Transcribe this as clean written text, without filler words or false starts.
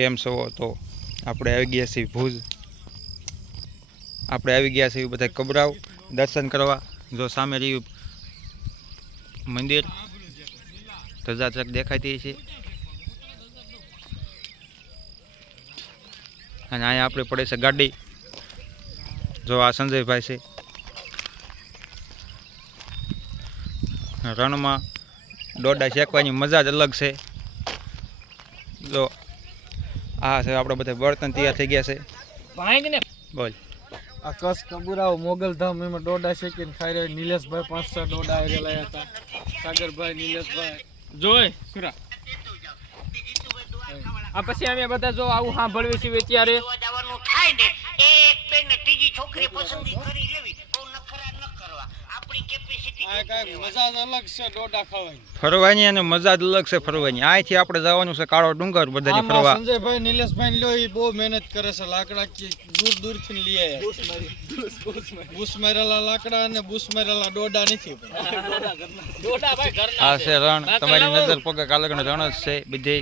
કેમ છો? તો આપણે આવી ગયા છીએ ભુજ. આપણે આવી ગયા છીએ બધા કબરાવ દર્શન કરવા. જો સામે રહ્યું મંદિર, ધજા ચક દેખાતી છે. અને અહીંયા આપણે પડે છે ગાડી. જો આ સંજયભાઈ છે. રણમાં દોડા શેકવાની મજા જ અલગ છે. જો આ છે આપણે બધા બર્તન તૈયાર થઈ ગયા છે. બોલ આ કસ કબુરાવ મોગલધામ એમાં ડોડા શેકીને ખાઈ રહ્યા. નિલેશભાઈ 5-6 ડોડા આવેલા હતા. સાગરભાઈ, નિલેશભાઈ જોઈ સુરા આ પછી અમે બધા જો આવું સાંભળવી છીએ અત્યારે જવાનું થાય ને એક બે ને ત્રીજી છોકરી પસંદગી કરી લેવી બહુ નખરા ન કરવા આપણી કેપેસિટી આ કાંઈ મજા જ અલગ છે ડોડા ખાવાની. ફરવાની અને મજા જ અલગ છે ફરવાની. અહીંથી આપણે જવાનું છે કાળો ડુંગર બધાની ફરવા. આમાં સંજયભાઈ, નિલેશભાઈ લ્યો એ બહુ મહેનત કરે છે. લાકડા દૂર દૂરથી લઈ આવ્યા. બુશ મારેલા લાકડા અને બુશ મારેલા ડોડા નથી. ડોડા ભાઈ ઘરના આ છે રણ. તમારી નજર પગે કાલગણ રણ જ છે બધે.